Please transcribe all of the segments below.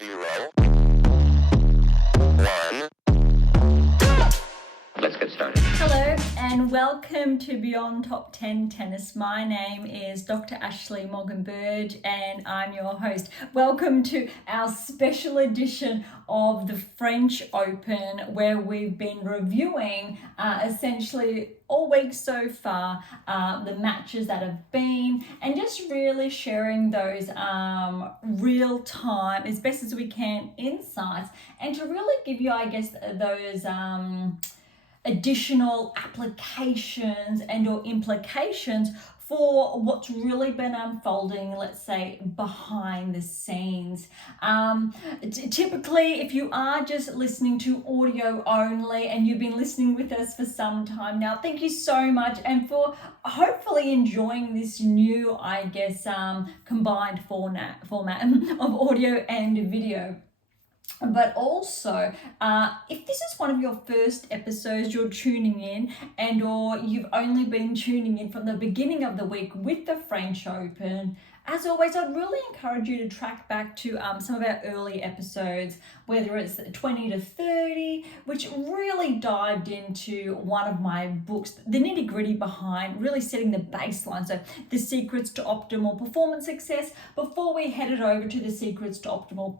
0, 1. Let's get started. Hello and welcome to Beyond Top 10 Tennis. My name is Dr. Ashley Berge and I'm your host. Welcome to our special edition of the French Open, where we've been reviewing essentially all week so far, the matches that have been, and just really sharing those real time, as best as we can, insights, and to really give you, I guess, those additional applications and or implications for what's really been unfolding, let's say, behind the scenes. Typically, if you are just listening to audio only and you've been listening with us for some time now, thank you so much, and for hopefully enjoying this new, I guess, combined format of audio and video. But also, if this is one of your first episodes you're tuning in, and or you've only been tuning in from the beginning of the week with the French Open, as always, I'd really encourage you to track back to some of our early episodes, whether it's 20 to 30, which really dived into one of my books, the nitty-gritty behind really setting the baseline, so the secrets to optimal performance success, before we headed over to the secrets to optimal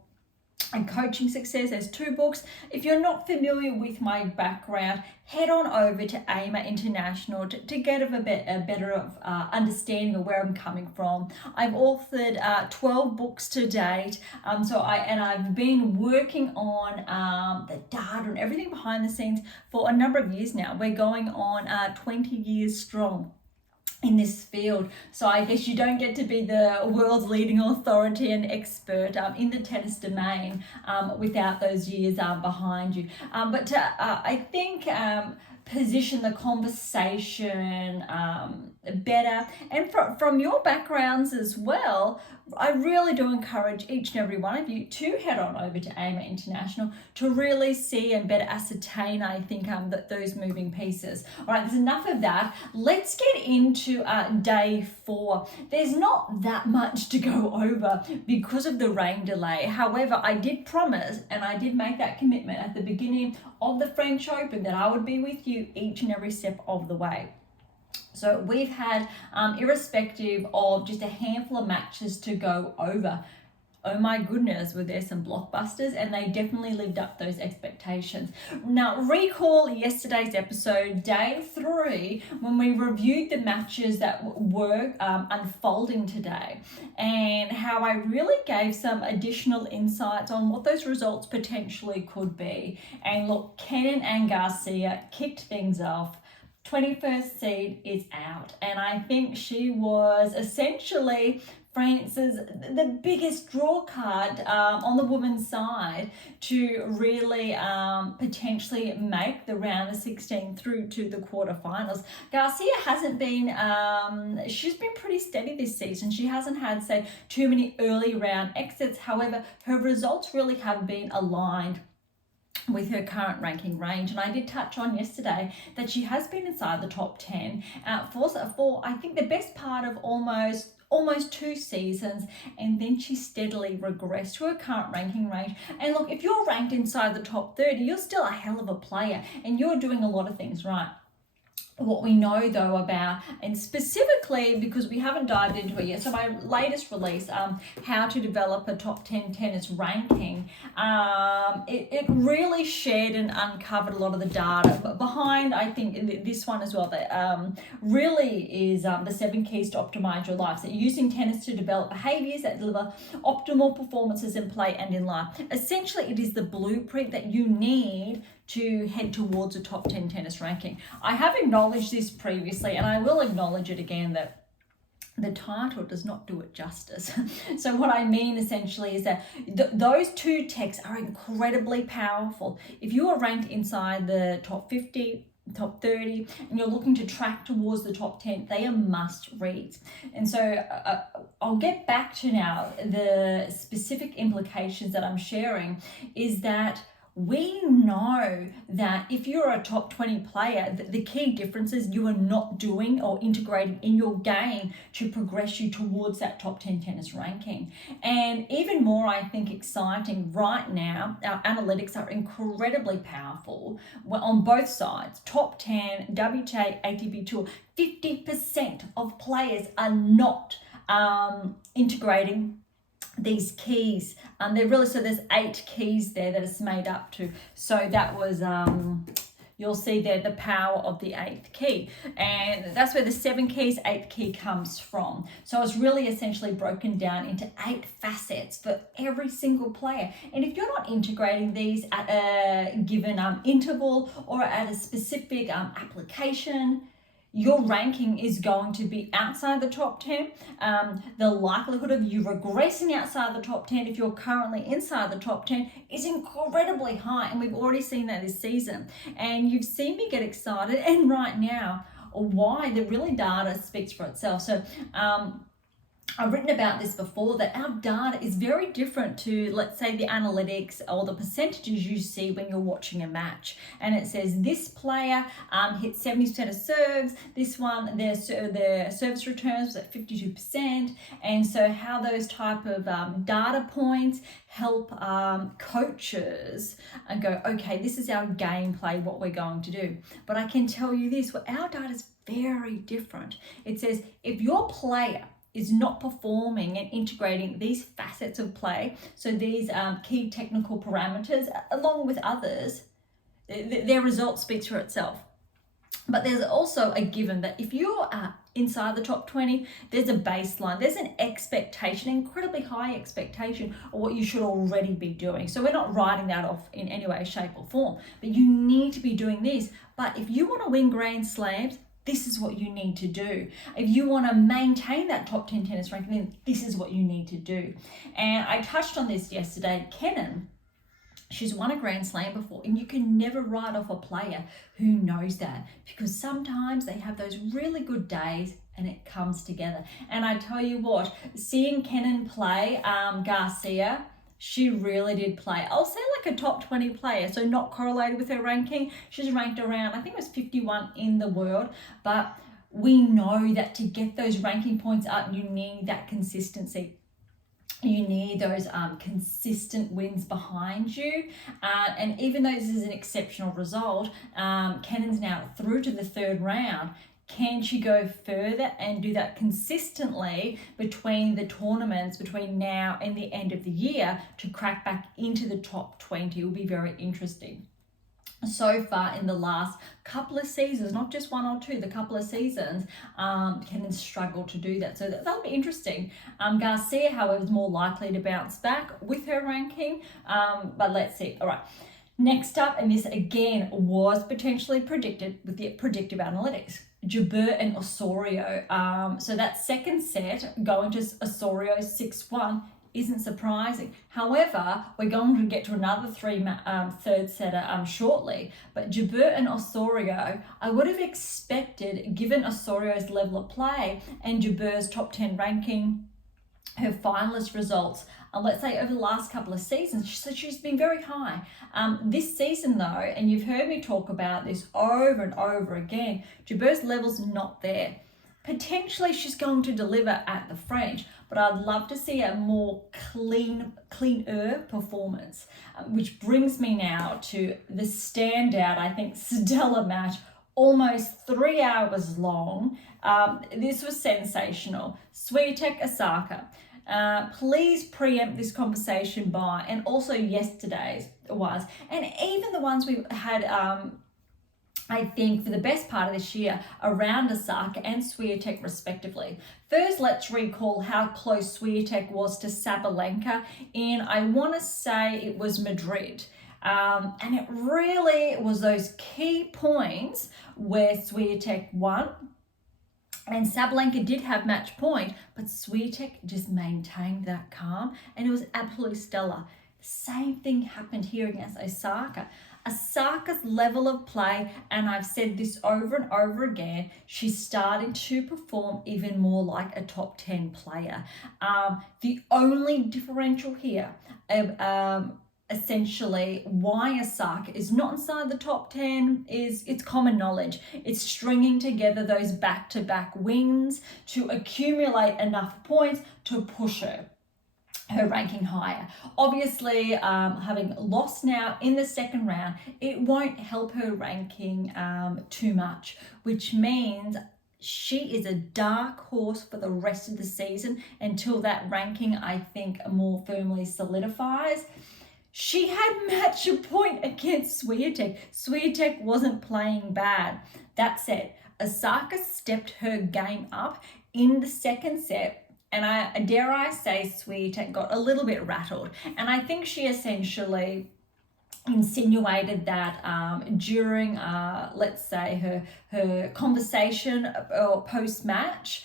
and coaching success. There's two books. If you're not familiar with my background, head on over to AM8 International to get a better understanding of where I'm coming from. I've authored 12 books to date, I've been working on the data and everything behind the scenes for a number of years now. We're going on 20 years strong in this field. So I guess you don't get to be the world's leading authority and expert in the tennis domain without those years behind you. But to, I think, position the conversation better, and from your backgrounds as well, I really do encourage each and every one of you to head on over to AM8 International to really see and better ascertain, I think, those moving pieces. All right, there's enough of that. Let's get into day 4. There's not that much to go over because of the rain delay. However, I did promise, and I did make that commitment at the beginning of the French Open, that I would be with you each and every step of the way. So we've had, irrespective of just a handful of matches to go over, oh my goodness, were there some blockbusters, and they definitely lived up those expectations. Now, recall yesterday's episode, day 3, when we reviewed the matches that were unfolding today, and how I really gave some additional insights on what those results potentially could be. And look, Kenin and Garcia kicked things off. 21st seed is out, and I think she was essentially France's the biggest draw card on the women's side to really potentially make the round of 16 through to the quarterfinals. Garcia hasn't been, she's been pretty steady this season. She hasn't had, say, too many early round exits. However, her results really have been aligned with her current ranking range, and I did touch on yesterday that she has been inside the top 10 for I think the best part of almost 2 seasons, and then she steadily regressed to her current ranking range. And look, if you're ranked inside the top 30, you're still a hell of a player, and you're doing a lot of things right. What we know though about, and specifically because we haven't dived into it yet, so my latest release, how to develop a top 10 tennis ranking, it really shared and uncovered a lot of the data, but behind, I think, this one as well, that really is the 7 keys to optimize your life. So using tennis to develop behaviors that deliver optimal performances in play and in life. Essentially, it is the blueprint that you need to head towards a top 10 tennis ranking. I have acknowledged this previously, and I will acknowledge it again, that the title does not do it justice. So what I mean essentially is that those 2 texts are incredibly powerful. If you are ranked inside the top 50, top 30, and you're looking to track towards the top 10, they are must reads. And so I'll get back to now the specific implications that I'm sharing is that we know that if you're a top 20 player, the key differences you are not doing or integrating in your game to progress you towards that top 10 tennis ranking. And even more, I think, exciting right now, our analytics are incredibly powerful on both sides. Top 10, WTA, ATP Tour, 50% of players are not integrating these keys. There's 8 keys there that it's made up to. So that was you'll see there the power of the 8th key, and that's where the 7 keys, 8th key comes from. So it's really essentially broken down into 8 facets for every single player. And if you're not integrating these at a given interval or at a specific application, your ranking is going to be outside the top 10. The likelihood of you regressing outside the top 10 if you're currently inside the top 10 is incredibly high. And we've already seen that this season. And you've seen me get excited. And right now, why the really data speaks for itself. So I've written about this before, that our data is very different to, let's say, the analytics or the percentages you see when you're watching a match. And it says this player hit 70% of serves, this one, their service returns was at 52%. And so how those type of data points help coaches go, okay, this is our gameplay, what we're going to do. But I can tell you this, our data is very different. It says if your player is not performing and integrating these facets of play, so these key technical parameters, along with others, their result speaks for itself. But there's also a given that if you're inside the top 20, there's a baseline, there's an expectation, incredibly high expectation of what you should already be doing. So we're not writing that off in any way, shape or form, but you need to be doing this. But if you want to win Grand Slams, this is what you need to do. If you want to maintain that top 10 tennis ranking, then this is what you need to do. And I touched on this yesterday. Kenin, she's won a Grand Slam before, and you can never write off a player who knows that, because sometimes they have those really good days and it comes together. And I tell you what, seeing Kenin play Garcia, she really did play, I'll say, like a top 20 player, so not correlated with her ranking. She's ranked around, I think it was 51 in the world, but we know that to get those ranking points up, you need that consistency. You need those consistent wins behind you. And even though this is an exceptional result, Kenin's now through to the 3rd round. Can she go further and do that consistently between the tournaments, between now and the end of the year, to crack back into the top 20? It will be very interesting. So far in the last couple of seasons, not just 1 or 2, the couple of seasons, Kenin struggled to do that. So that'll be interesting. Garcia, however, is more likely to bounce back with her ranking, but let's see. All right. Next up, and this again was potentially predicted with the predictive analytics, Jabeur and Osorio. So that second set going to Osorio 6-1 isn't surprising. However, we're going to get to another third setter shortly. But Jabeur and Osorio, I would have expected, given Osorio's level of play and Jabeur's top 10 ranking, her finalist results, let's say over the last couple of seasons, so she's been very high. This season though, and you've heard me talk about this over and over again, Jabeur's level's not there. Potentially she's going to deliver at the French, but I'd love to see a more cleaner performance, which brings me now to the standout, I think, stellar match, almost 3 hours long. This was sensational. Swiatek, Osaka. Please preempt this conversation by, and also yesterday's was, and even the ones we had, I think, for the best part of this year around Osaka and Swiatek respectively. First, let's recall how close Swiatek was to Sabalenka in, I want to say it was Madrid. And it really was those key points where Swiatek won. And Sabalenka did have match point, but Swiatek just maintained that calm, and it was absolutely stellar. The same thing happened here against Osaka. Osaka's level of play, and I've said this over and over again, she's starting to perform even more like a top 10 player. The only differential here essentially why Osaka is not inside the top 10 is it's common knowledge. It's stringing together those back-to-back wins to accumulate enough points to push her ranking higher. Obviously, having lost now in the second round, it won't help her ranking too much, which means she is a dark horse for the rest of the season until that ranking, I think, more firmly solidifies. She had match point against Swiatek. Swiatek wasn't playing bad. That said, Osaka stepped her game up in the second set, and I dare I say Swiatek got a little bit rattled. And I think she essentially insinuated that during, let's say, her conversation or post-match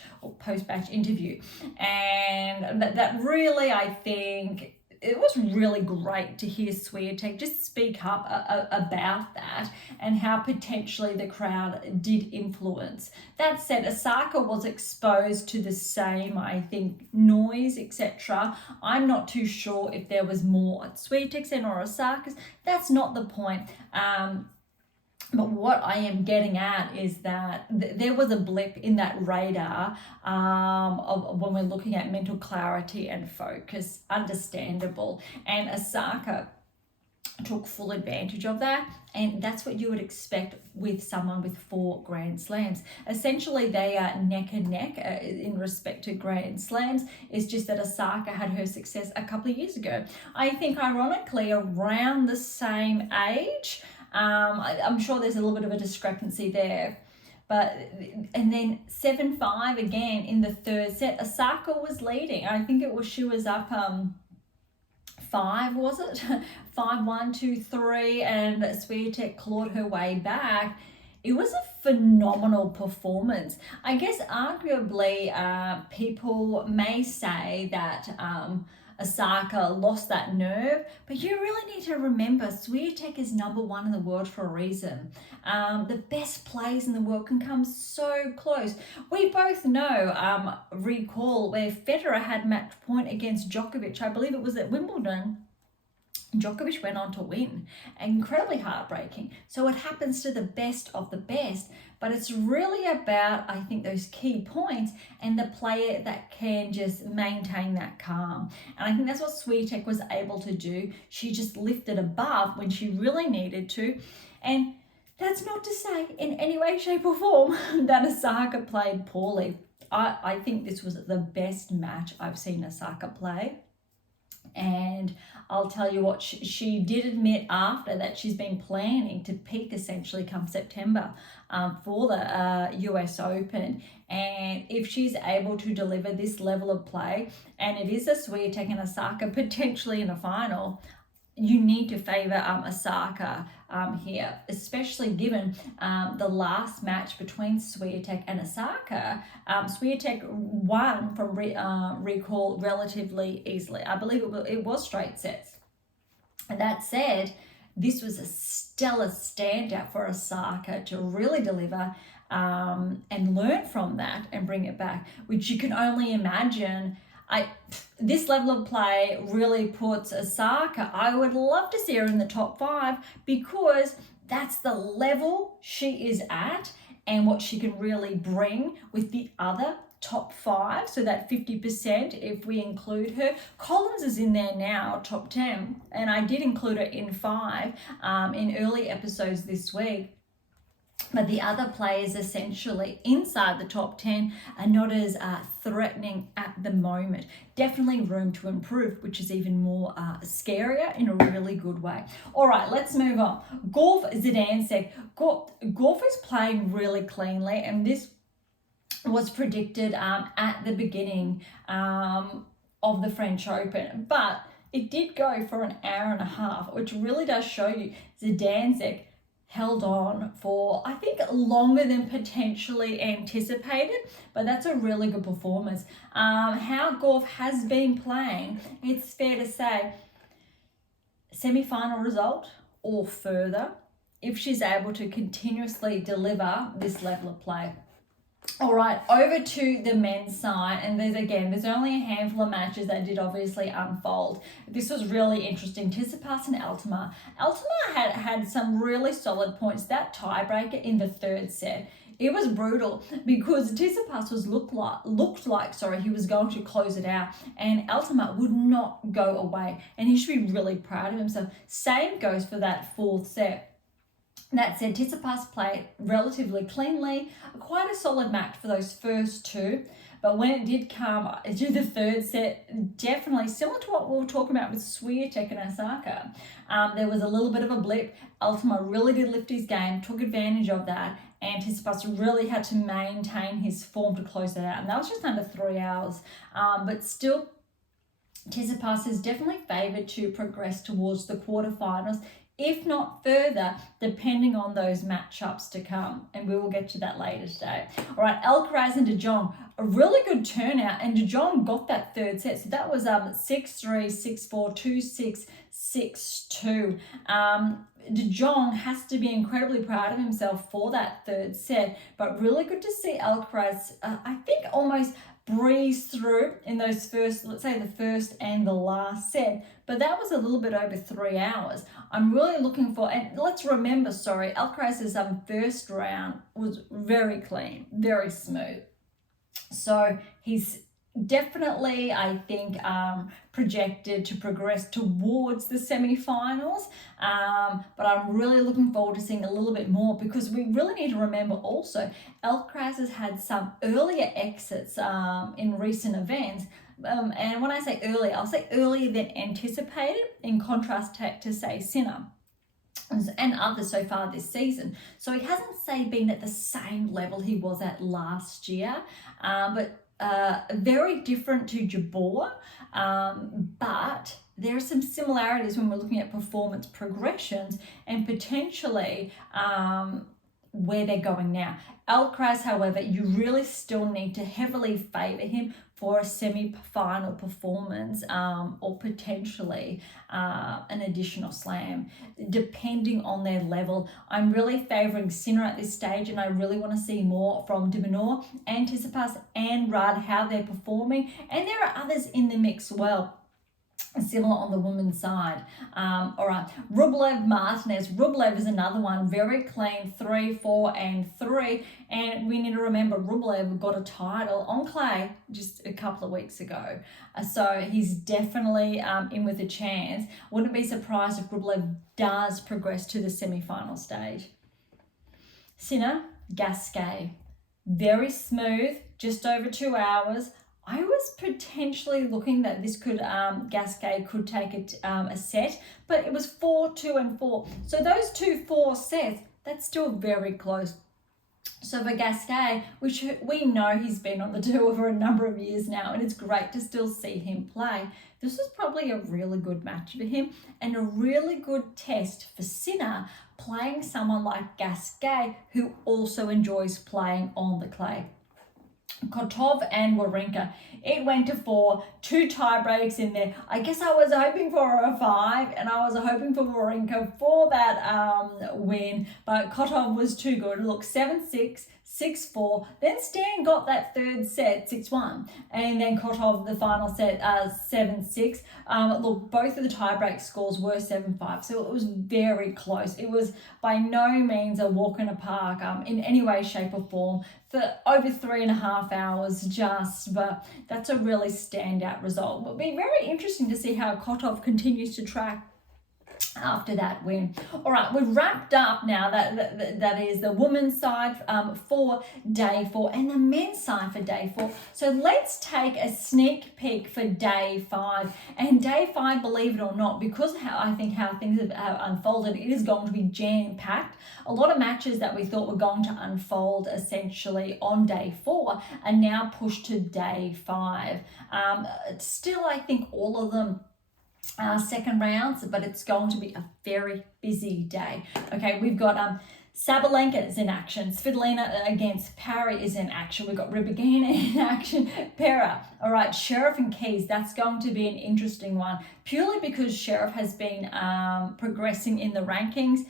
interview. And that really, I think, it was really great to hear Swiatek just speak up about that and how potentially the crowd did influence. That said, Osaka was exposed to the same, I think, noise, etc. I'm not too sure if there was more at Swiatek's end or Osaka's. That's not the point. But what I am getting at is that there was a blip in that radar of when we're looking at mental clarity and focus. Understandable. And Osaka took full advantage of that, and that's what you would expect with someone with 4 Grand Slams. Essentially, they are neck and neck in respect to Grand Slams. It's just that Osaka had her success a couple of years ago. I think, ironically, around the same age. I'm sure there's a little bit of a discrepancy there. And then 7-5 again in the third set. Osaka was leading. I think she was up 5, was it? 5-1, 2-3, and Swiatek clawed her way back. It was a phenomenal performance. I guess arguably people may say that Osaka lost that nerve, but you really need to remember Swiatek is #1 in the world for a reason. The best players in the world can come so close. We both know, recall where Federer had match point against Djokovic. I believe it was at Wimbledon. Djokovic went on to win. Incredibly heartbreaking. So it happens to the best of the best, but it's really about, I think, those key points and the player that can just maintain that calm. And I think that's what Swiatek was able to do. She just lifted above when she really needed to. And that's not to say in any way, shape or form that Osaka played poorly. I think this was the best match I've seen Osaka play. And I'll tell you what, she did admit after that she's been planning to peak essentially come September for the US Open. And if she's able to deliver this level of play, and it is a Swiatek and Osaka potentially in a final, you need to favour Osaka here, especially given the last match between Swiatek and Osaka. Swiatek won from recall relatively easily. I believe it was straight sets. And that said, this was a stellar standout for Osaka to really deliver and learn from that and bring it back, which you can only imagine. This level of play really puts Osaka, I would love to see her in the top 5 because that's the level she is at and what she can really bring with the other top 5. So that 50%, if we include her. Collins is in there now, top 10, and I did include her in 5 in early episodes this week. But the other players essentially inside the top 10 are not as threatening at the moment. Definitely room to improve, which is even more scarier in a really good way. All right, let's move on. Gauff Zidansek. Gauff is playing really cleanly, and this was predicted at the beginning of the French Open. But it did go for an hour and a half, which really does show you Zidansek held on for, I think, longer than potentially anticipated, but that's a really good performance. How Gauff has been playing, it's fair to say, semi-final result or further, if she's able to continuously deliver this level of play. All right, over to the men's side, and there's only a handful of matches that did obviously unfold. This was really interesting. Tsitsipas and Altama. Altama had some really solid points. That tiebreaker in the third set, it was brutal because Tsitsipas looked like he was going to close it out, and Altama would not go away, and he should be really proud of himself. Same goes for that fourth set. That said, Tsitsipas played relatively cleanly, quite a solid match for those first two. But when it did come to the third set, definitely similar to what we were talking about with Swiatek and Osaka, there was a little bit of a blip. Altama really did lift his game, took advantage of that, and Tsitsipas really had to maintain his form to close it out. And that was just under 3 hours. But still, Tsitsipas is definitely favoured to progress towards the quarterfinals, if not further, depending on those matchups to come. And we will get to that later today. All right, Alcaraz and De Jong, a really good turnout. And De Jong got that third set. So that was 6-3, 6-4, 2-6, 6-2. De Jong has to be incredibly proud of himself for that third set. But really good to see Alcaraz, I think, almost breeze through in those first, let's say the first and the last set, but that was a little bit over 3 hours. I'm really looking for, and let's remember, Alcaraz's first round was very clean, very smooth. So he's definitely, I think, projected to progress towards the semi-finals, but I'm really looking forward to seeing a little bit more, because we really need to remember also Alcaraz has had some earlier exits in recent events, and when I say earlier, I'll say earlier than anticipated, in contrast to say Sinner and others so far this season. So he hasn't, say, been at the same level he was at last year, but very different to Jabeur, but there are some similarities when we're looking at performance progressions and potentially where they're going now. Alcaraz, however, you really still need to heavily favour him for a semi-final performance, or potentially an additional slam, depending on their level. I'm really favouring Sinner at this stage, and I really want to see more from De Minaur and Tsitsipas and Rudd, how they're performing. And there are others in the mix well, similar on the women's side. All right, Rublev Martinez. Rublev is another one, very clean, 3, 4, and 3. And we need to remember Rublev got a title on clay just a couple of weeks ago. So he's definitely in with a chance. Wouldn't be surprised if Rublev does progress to the semi-final stage. Sinner, Gasquet. Very smooth, just over 2 hours. I was potentially looking that this could, Gasquet could take a set, but it was 4, 2, and 4. So those 2-4 sets, that's still very close. So for Gasquet, which we know he's been on the tour for a number of years now, and it's great to still see him play, this was probably a really good match for him and a really good test for Sinner, playing someone like Gasquet, who also enjoys playing on the clay. Kotov and Wawrinka. It went to 4, 2 tie breaks in there. I guess I was hoping for a 5, and I was hoping for Wawrinka for that win, but Kotov was too good. Look, 7-6, 6-4. Then Stan got that third set, 6-1. And then Kotov, the final set, 7-6. Look, both of the tiebreak scores were 7-5. So it was very close. It was by no means a walk in the park in any way, shape or form for over 3.5 hours just. But that's a really standout result. It'll be very interesting to see how Kotov continues to track after that win. All right, we've wrapped up now. That is the women's side for day 4 and the men's side for day 4. So let's take a sneak peek for day 5. And day 5, believe it or not, because I think how things have unfolded, it is going to be jam-packed. A lot of matches that we thought were going to unfold essentially on day 4 are now pushed to day 5. Still, I think all of them second rounds, but it's going to be a very busy day. Okay, we've got Sabalenka is in action. Svitolina against Parry is in action. We've got Rybakina in action. Pera. All right, Sheriff and Keys. That's going to be an interesting one, purely because Sheriff has been progressing in the rankings.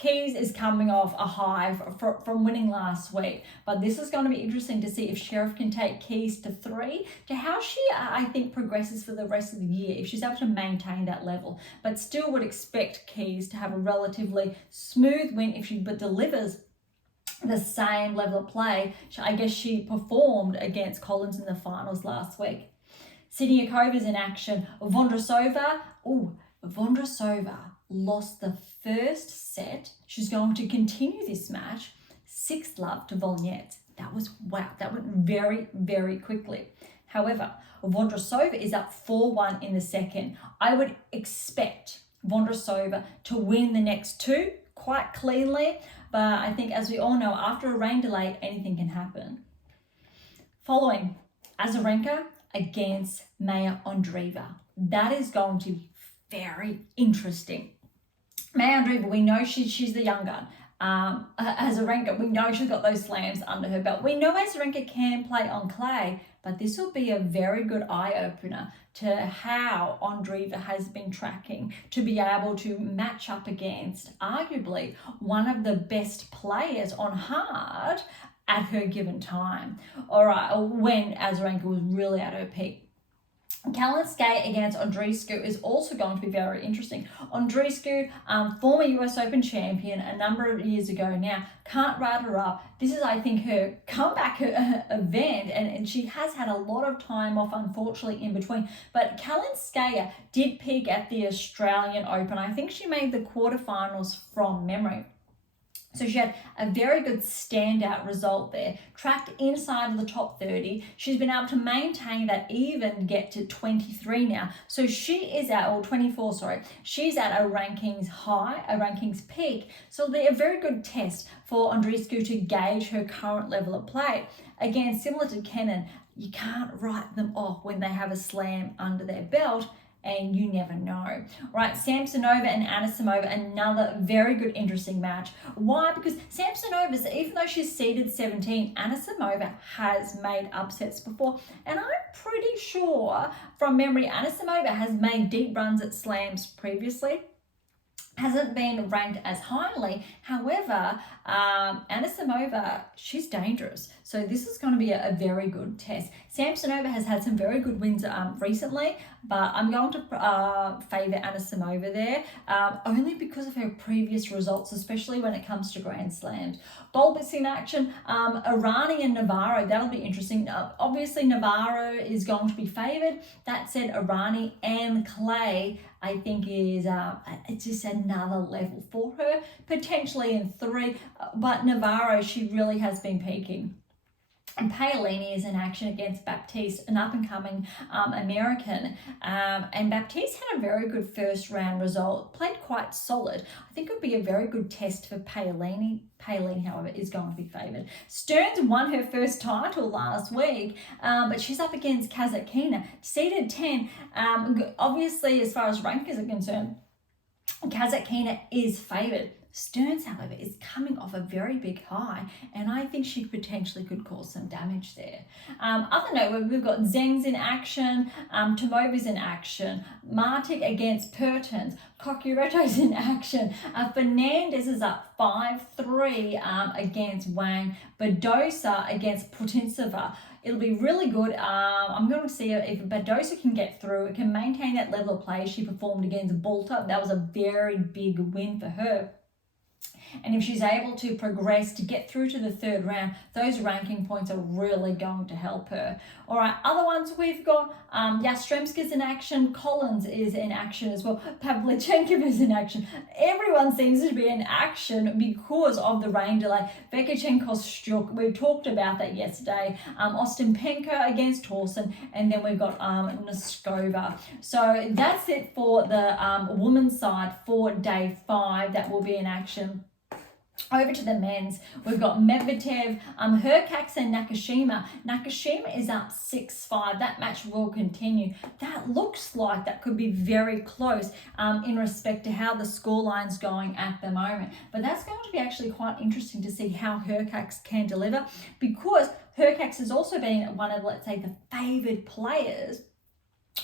Keys is coming off a high from winning last week, but this is going to be interesting to see if Sheriff can take Keys to 3, to how she, I think, progresses for the rest of the year, if she's able to maintain that level. But still would expect Keys to have a relatively smooth win if she delivers the same level of play I guess she performed against Collins in the finals last week. Siniakova's in action. Vondrasova lost the first set. She's going to continue this match 6-love to Volnets. That went very, very quickly. However, Vondrasova is up 4-1 in the second. I would expect Vondrasova to win the next 2 quite cleanly, but I think, as we all know, after a rain delay, anything can happen. Following, Azarenka against Maya Andreeva. That is going to be very interesting. Maya Andreeva, we know she's the young gun. Azarenka, we know she's got those slams under her belt. We know Azarenka can play on clay, but this will be a very good eye-opener to how Andreeva has been tracking, to be able to match up against arguably one of the best players on hard at her given time. All right, when Azarenka was really at her peak. Kalinske against Andreescu is also going to be very interesting. Andreescu, former US Open champion a number of years ago now, can't write her up. This is, I think, her comeback event, and she has had a lot of time off, unfortunately, in between. But Kalinske did peak at the Australian Open. I think she made the quarterfinals from memory. So she had a very good standout result there, tracked inside of the top 30. She's been able to maintain that, even get to 23 now. So she is at, or 24, sorry. She's at a rankings high, a rankings peak. So they're a very good test for Andreescu to gauge her current level of play. Again, similar to Kenin, you can't write them off when they have a slam under their belt, and you never know. Right, Samsonova and Anisimova, another very good, interesting match. Why? Because Samsonova's, even though she's seeded 17, Anisimova has made upsets before. And I'm pretty sure, from memory, Anisimova has made deep runs at slams previously. Hasn't been ranked as highly. However, Anisimova, she's dangerous. So this is going to be a very good test. Samsonova has had some very good wins recently, but I'm going to favour Anisimova there, only because of her previous results, especially when it comes to Grand Slams. Gauff in action, Irani and Navarro, that'll be interesting. Obviously, Navarro is going to be favoured. That said, Irani and Clay, I think, is it's just another level for her, potentially in 3. But Navarro, she really has been peaking. And Paolini is in action against Baptiste, an up-and-coming American. And Baptiste had a very good first-round result, played quite solid. I think it would be a very good test for Paolini. Paolini, however, is going to be favoured. Stearns won her first title last week, but she's up against Kasatkina, seeded 10. Obviously, as far as rankings are concerned, Kasatkina is favoured. Stearns, however, is coming off a very big high, and I think she potentially could cause some damage there. Other note, we've got Zeng's in action, Tomova's in action, Martic against Pertins, Kokuretto's in action, Fernandez is up 5-3 against Wang, Badosa against Putintseva. It'll be really good. I'm going to see if Badosa can get through. It can maintain that level of play she performed against Balta. That was a very big win for her. And if she's able to progress to get through to the 3rd round, those ranking points are really going to help her. All right, other ones we've got, Yastremska's in action, Collins is in action as well, Pavlyuchenkova is in action. Everyone seems to be in action because of the rain delay. Bekichenko-Strzuk, we talked about that yesterday. Ostapenko against Torsen, and then we've got Noskova. So that's it for the women's side for day 5 that will be in action. Over to the men's, we've got Medvedev, Hurkacz and Nakashima. Nakashima is up 6-5. That match will continue. That looks like that could be very close in respect to how the scoreline's going at the moment. But that's going to be actually quite interesting to see how Hurkacz can deliver, because Hurkacz has also been one of, let's say, the favoured players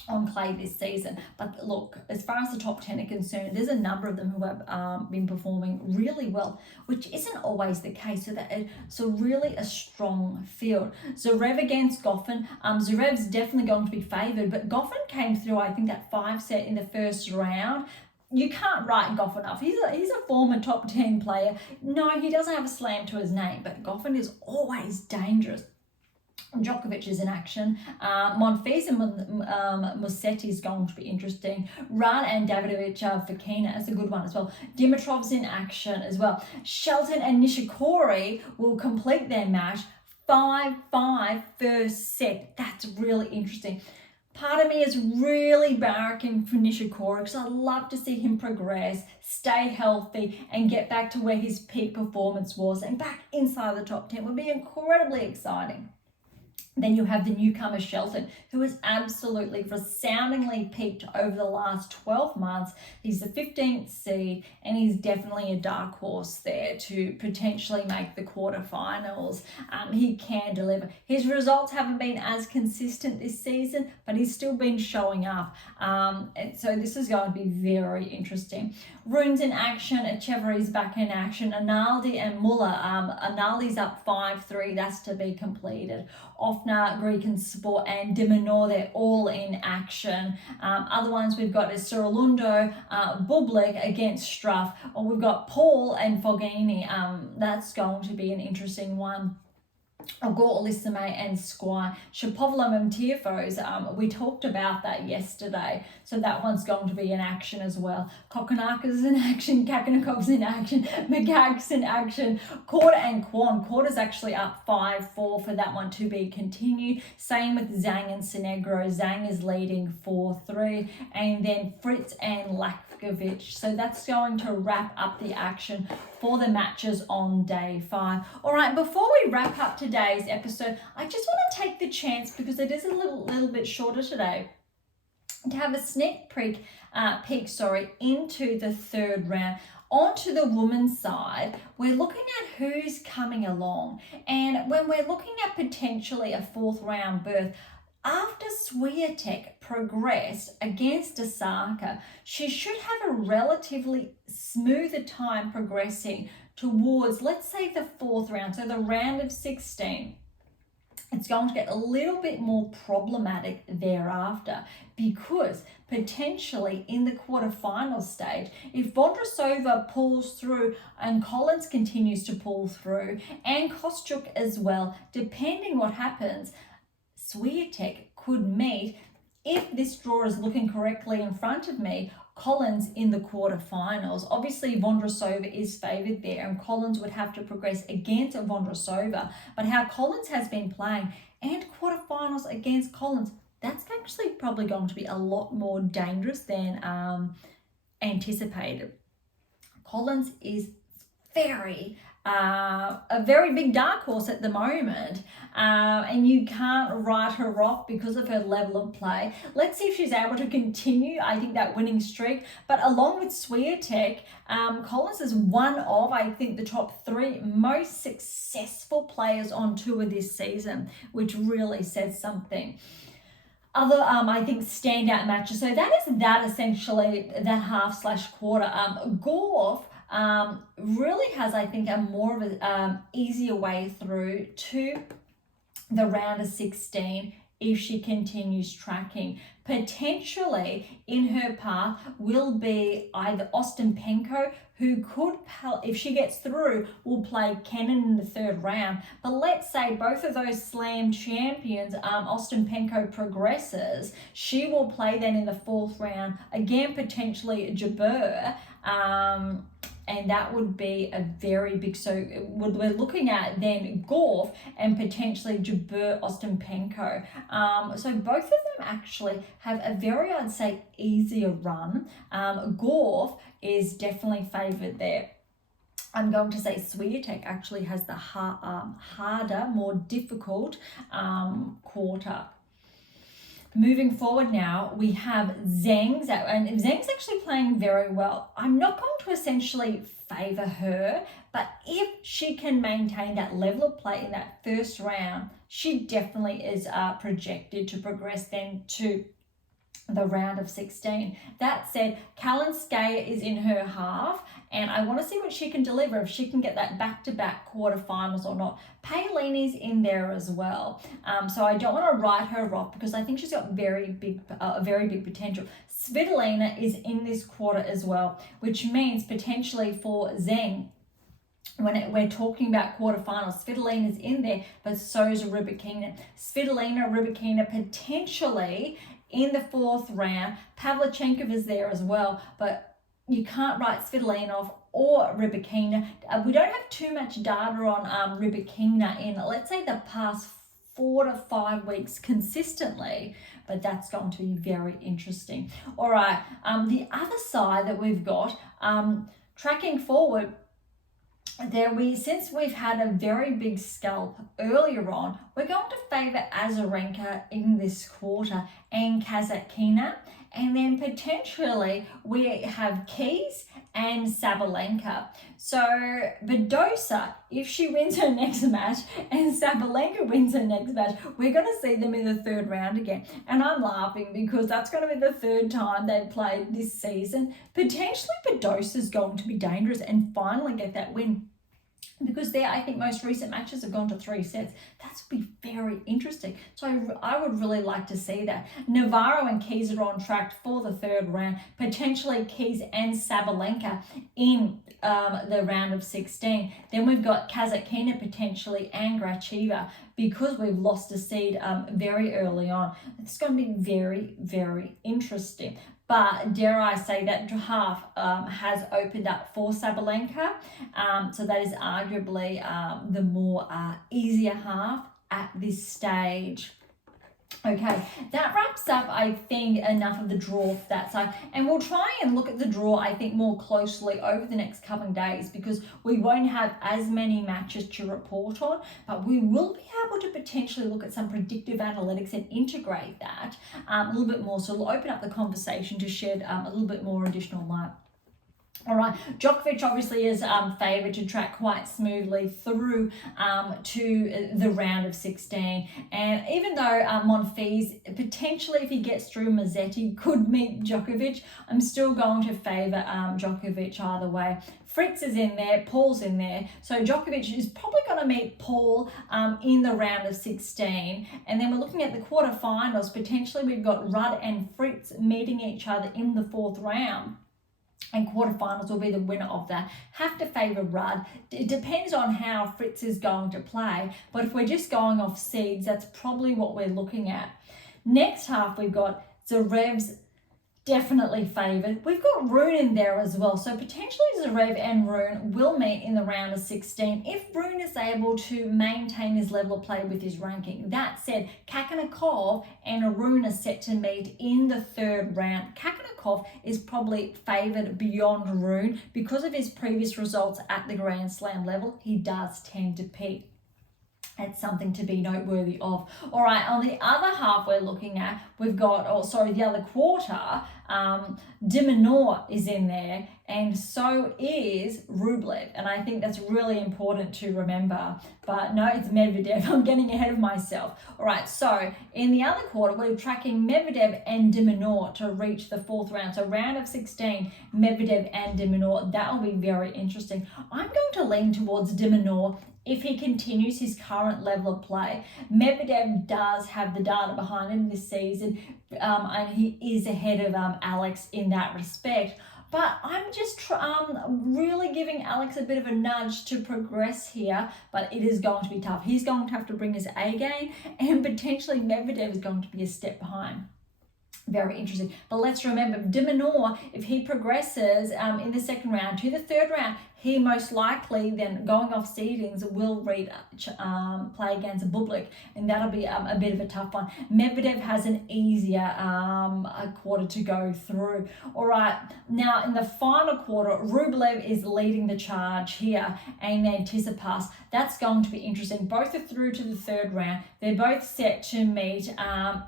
on clay this season. But look, as far as the top 10 are concerned, there's a number of them who have been performing really well, which isn't always the case. So really a strong field. Zverev against Goffin. Zverev's definitely going to be favoured, but Goffin came through, I think, that 5-set in the first round. You can't write Gauff enough. He's a former top 10 player. No, he doesn't have a slam to his name, but Goffin is always dangerous. Djokovic is in action. Monfils and Musetti is going to be interesting. Rad and Davidovich Fokina is a good one as well. Dimitrov's in action as well. Shelton and Nishikori will complete their match. 5-5 first set. That's really interesting. Part of me is really barracking for Nishikori because I love to see him progress, stay healthy, and get back to where his peak performance was, and back inside the top 10 would be incredibly exciting. Then you have the newcomer Shelton, who has absolutely resoundingly peaked over the last 12 months. He's the 15th seed, and he's definitely a dark horse there to potentially make the quarterfinals. He can deliver. His results haven't been as consistent this season, but he's still been showing up. And so this is going to be very interesting. Rune's in action, Echeverry's back in action, Analdi and Muller. Analdi's up 5-3, that's to be completed. Offner, Greek and Sport, and De Minaur, they're all in action. Other ones we've got is Surilundo, Bublik against Struff, or we've got Paul and Fognini. That's going to be an interesting one. Gore, Olisame and Squire. Shapovalov and Tiafoe's, we talked about that yesterday, so that one's going to be in action as well. Kokonaka's in action, Kakanakov's in action, McGagg's in action, Korda and Kwon. Korda's actually up 5-4 for that one to be continued. Same with Zhang and Sinegro. Zhang is leading 4-3, and then Fritz and Lakovic. So that's going to wrap up the action for the matches on day 5. All right, before we wrap up today's episode, I just want to take the chance, because it is a little bit shorter today, to have a sneak peek into the third round. Onto the women's side, we're looking at who's coming along, and when we're looking at potentially a 4th round berth, after Swiatek progressed against Osaka, she should have a relatively smoother time progressing towards, let's say, the 4th round, so the round of 16. It's going to get a little bit more problematic thereafter, because potentially in the quarterfinal stage, if Vondrousova pulls through and Collins continues to pull through, and Kostyuk as well, depending what happens, Swiatek could meet, if this draw is looking correctly in front of me, Collins in the quarterfinals. Obviously, Vondrousova is favoured there, and Collins would have to progress against Vondrousova. But how Collins has been playing, and quarterfinals against Collins, that's actually probably going to be a lot more dangerous than anticipated. Collins is a very big dark horse at the moment, and you can't write her off because of her level of play. Let's see if she's able to continue, I think, that winning streak. But along with Swiatek, Collins is one of, I think, the top 3 most successful players on tour this season, which really says something. Other, I think, standout matches. So that is that, essentially, that half/quarter. Gauff really has, I think, a more of an easier way through to the round of 16 if she continues tracking. Potentially in her path will be either Ostapenko, who could, if she gets through, will play Kenin in the 3rd round. But let's say both of those slam champions, Ostapenko progresses, she will play then in the 4th round, again potentially Jabeur, and that would be a very big, so we're looking at then Gauff and potentially Jabeur, Ostapenko. So both of them actually have a very, I'd say, easier run. Gauff is definitely favoured there. I'm going to say Swiatek actually has the harder, more difficult quarter. Moving forward now, we have Zhang's, and Zhang's actually playing very well. I'm not going to essentially favour her, but if she can maintain that level of play in that 1st round, she definitely is projected to progress then to the round of 16. That said, Kalinskaya is in her half, and I want to see what she can deliver, if she can get that back-to-back quarterfinals or not. Paolini's in there as well, so I don't want to write her off because I think she's got very big potential. Svitolina is in this quarter as well, which means potentially for Zheng, when we're talking about quarterfinals, Svitolina's in there, but so is Rybakina. Svitolina, Rybakina potentially in the 4th round. Pavlyuchenkova is there as well, but you can't write Svitolina off or Rybakina. We don't have too much data on Rybakina in, let's say, the past 4 to 5 weeks consistently, but that's going to be very interesting. All right, the other side that we've got, tracking forward, since we've had a very big scalp earlier on, we're going to favour Azarenka in this quarter and Kasatkina, and then potentially we have Keys and Sabalenka. So Badosa, if she wins her next match and Sabalenka wins her next match, we're going to see them in the 3rd round again. And I'm laughing because that's going to be the 3rd time they've played this season. Potentially Badosa is going to be dangerous and finally get that win, because I think most recent matches have gone to 3 sets. That would be very interesting. So I would really like to see that. Navarro and Keys are on track for the 3rd round. Potentially Keys and Sabalenka in the round of 16. Then we've got Kasatkina potentially and Gracheva, because we've lost a seed very early on. It's going to be very, very interesting. But dare I say that half has opened up for Sabalenka. So that is arguably the more easier half at this stage. Okay, that wraps up, I think, enough of the draw for that side. And we'll try and look at the draw, I think, more closely over the next couple of days, because we won't have as many matches to report on, but we will be able to potentially look at some predictive analytics and integrate that a little bit more. So we'll open up the conversation to shed a little bit more additional light. All right, Djokovic obviously is favoured to track quite smoothly through to the round of 16. And even though Monfils, potentially if he gets through, Mazzetti could meet Djokovic, I'm still going to favour Djokovic either way. Fritz is in there, Paul's in there. So Djokovic is probably going to meet Paul in the round of 16. And then we're looking at the quarterfinals. Potentially we've got Rudd and Fritz meeting each other in the 4th round. And quarterfinals will be the winner of that. Have to favour Rudd. It depends on how Fritz is going to play. But if we're just going off seeds, that's probably what we're looking at. Next half, we've got Zverev's definitely favoured. We've got Rune in there as well. So potentially Zverev and Rune will meet in the round of 16 if Rune is able to maintain his level of play with his ranking. That said, Kakanakov and Rune are set to meet in the 3rd round. Kakanakov is probably favoured beyond Rune because of his previous results at the Grand Slam level. He does tend to peak. It's something to be noteworthy of. All right, on the other half we're looking at, we've got, the other quarter, de Minaur is in there, and so is Rublev. And I think that's really important to remember. But no, it's Medvedev. I'm getting ahead of myself. All right, so in the other quarter, we're tracking Medvedev and de Minaur to reach the 4th round. So round of 16, Medvedev and de Minaur. That will be very interesting. I'm going to lean towards de Minaur if he continues his current level of play. Medvedev does have the data behind him this season, and he is ahead of Alex in that respect. But I'm just really giving Alex a bit of a nudge to progress here, but it is going to be tough. He's going to have to bring his A game, and potentially Medvedev is going to be a step behind. Very interesting. But let's remember, de Minaur, if he progresses in the 2nd round to the 3rd round, he most likely then, going off seedings, will play against Bublik, and that'll be a bit of a tough one. Medvedev has an easier a quarter to go through. All right, now in the final quarter, Rublev is leading the charge here, and then Tsitsipas. That's going to be interesting. Both are through to the 3rd round. They're both set to meet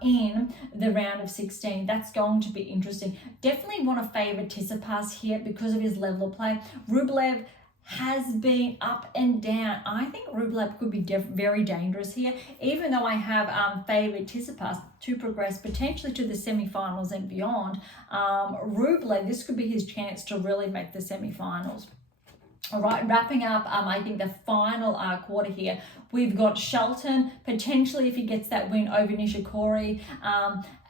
in the round of 16. That's going to be interesting. Definitely want to favour Tsitsipas here because of his level of play. Rublev has been up and down. I think Rublev could be very dangerous here, even though I have favoured Tsitsipas to progress potentially to the semi-finals and beyond. Rublev, this could be his chance to really make the semi-finals. All right, wrapping up, I think the final quarter here, we've got Shelton, potentially if he gets that win over Nishikori,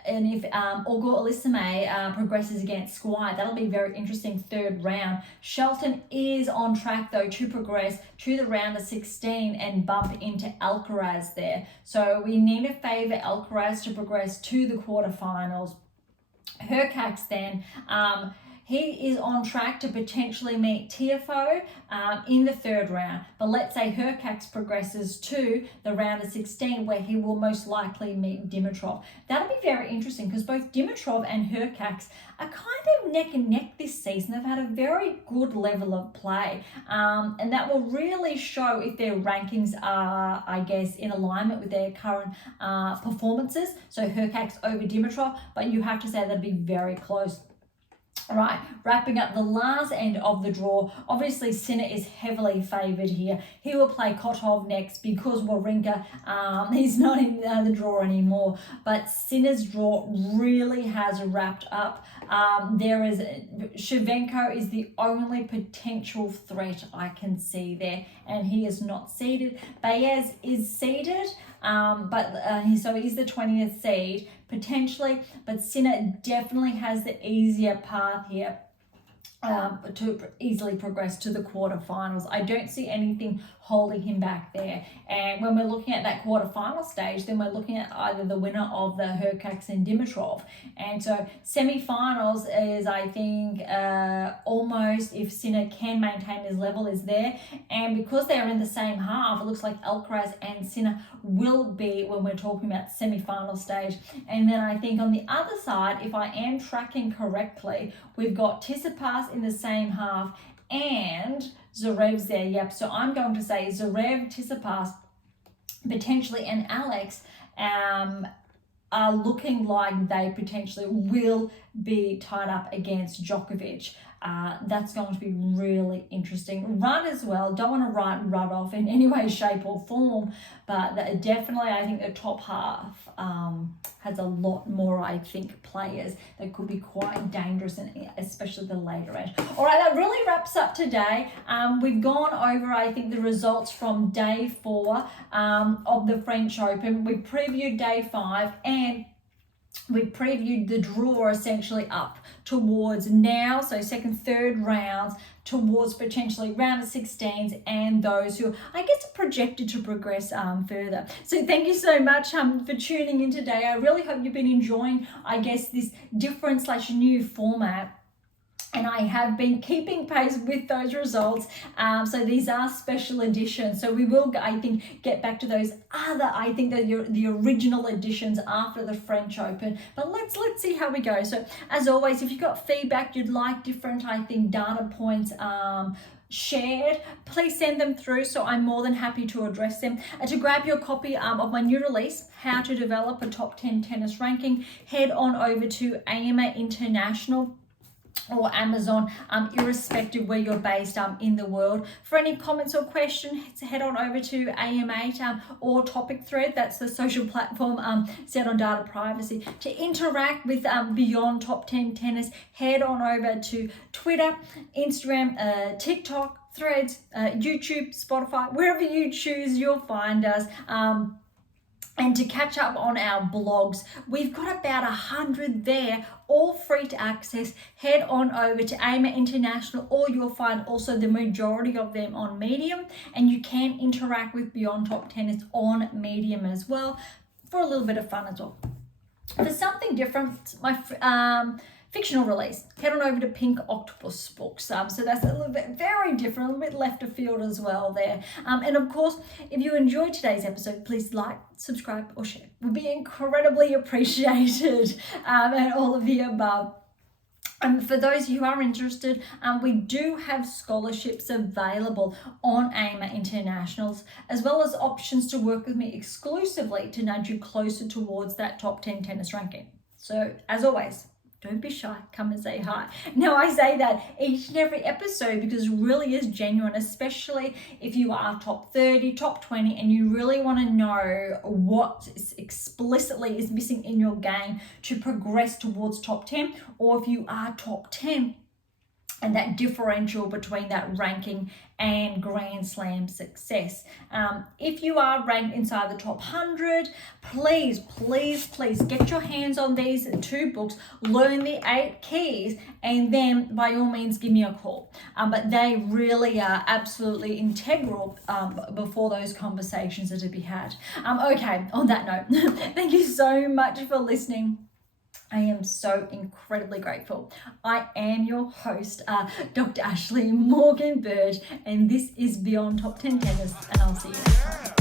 and if Auger-Aliassime progresses against Squire, that'll be very interesting third round. Shelton is on track, though, to progress to the round of 16 and bump into Alcaraz there. So we need to favour Alcaraz to progress to the quarterfinals. Hurkacz then, he is on track to potentially meet Tiafoe in the third round. But let's say Hurkacz progresses to the round of 16 where he will most likely meet Dimitrov. That'll be very interesting because both Dimitrov and Hurkacz are kind of neck and neck this season. They've had a very good level of play. And that will really show if their rankings are, I guess, in alignment with their current performances. So Hurkacz over Dimitrov, but you have to say that'd be very close. All right, wrapping up the last end of the draw. Obviously, Sinner is heavily favoured here. He will play Kotov next because Wawrinka, he's not in the draw anymore. But Sinner's draw really has wrapped up. There is Shevchenko is the only potential threat I can see there, and he is not seeded. Baez is seeded, so he's the 20th seed potentially, but Sinner definitely has the easier path here to easily progress to the quarterfinals. I don't see anything holding him back there. And when we're looking at that quarterfinal stage, then we're looking at either the winner of the Hurkacz and Dimitrov. And so semi-finals is, I think, almost, if Sinner can maintain his level, is there. And because they're in the same half, it looks like Alcaraz and Sinner will be when we're talking about semi-final stage. And then I think on the other side, if I am tracking correctly, we've got Tsitsipas in the same half and Zverev's there. Yep. So I'm going to say Zverev, Tsitsipas, potentially, and Alex are looking like they potentially will be tied up against Djokovic. That's going to be really interesting. Rudd as well. Don't want to write Rudd off in any way, shape or form, but definitely I think the top half has a lot more, I think, players that could be quite dangerous, and especially the later end. All right, that really wraps up today. We've gone over, I think, the results from day 4 of the French Open. We previewed day 5 and we previewed the draw essentially up towards now, so second, third rounds, towards potentially round of 16s and those who I guess are projected to progress further. So thank you so much for tuning in today. I really hope you've been enjoying, I guess, this different / new format. And I have been keeping pace with those results. So these are special editions. So we will, I think, get back to those other, I think, the original editions after the French Open. But let's see how we go. So as always, if you've got feedback, you'd like different, I think, data points shared, please send them through, so I'm more than happy to address them. To grab your copy of my new release, How to Develop a Top 10 Tennis Ranking, head on over to AM8 International or Amazon, irrespective where you're based in the world. For any comments or questions, head on over to AM8 or Topicthread. That's the social platform set on data privacy. To interact with Beyond Top 10 Tennis, head on over to Twitter, Instagram, TikTok, Threads, YouTube, Spotify, wherever you choose, you'll find us. And to catch up on our blogs, we've got about 100 there, all free to access. Head on over to AM8 International, or you'll find also the majority of them on Medium, and you can interact with Beyond Top Tennis on Medium as well for a little bit of fun as well. For something different, my fictional release, head on over to Pink Octopus Books. So that's a little bit very different, a little bit left of field as well there. And of course, if you enjoyed today's episode, please like, subscribe, or share. It would be incredibly appreciated, and all of the above. For those who are interested, we do have scholarships available on AM8 Internationals, as well as options to work with me exclusively to nudge you closer towards that top 10 tennis ranking. So as always, don't be shy, come and say hi. Now, I say that each and every episode because it really is genuine, especially if you are top 30, top 20, and you really want to know what explicitly is missing in your game to progress towards top 10, or if you are top 10, and that differential between that ranking and Grand Slam success. If you are ranked inside the top 100, please get your hands on these 2 books, learn the 8 keys, and then by all means give me a call. But they really are absolutely integral before those conversations are to be had. Okay, on that note, thank you so much for listening. I am so incredibly grateful. I am your host, Dr. Ashley Morgan Berge, and this is Beyond Top 10 Tennis, and I'll see you next time.